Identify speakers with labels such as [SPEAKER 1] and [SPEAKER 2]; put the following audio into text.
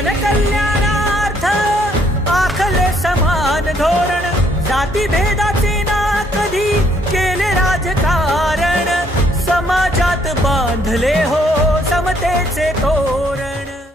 [SPEAKER 1] जनकल्याणार्थ आखल समान धोरण जाती भेदाचे ना कधी केल राजकारण बांधले हो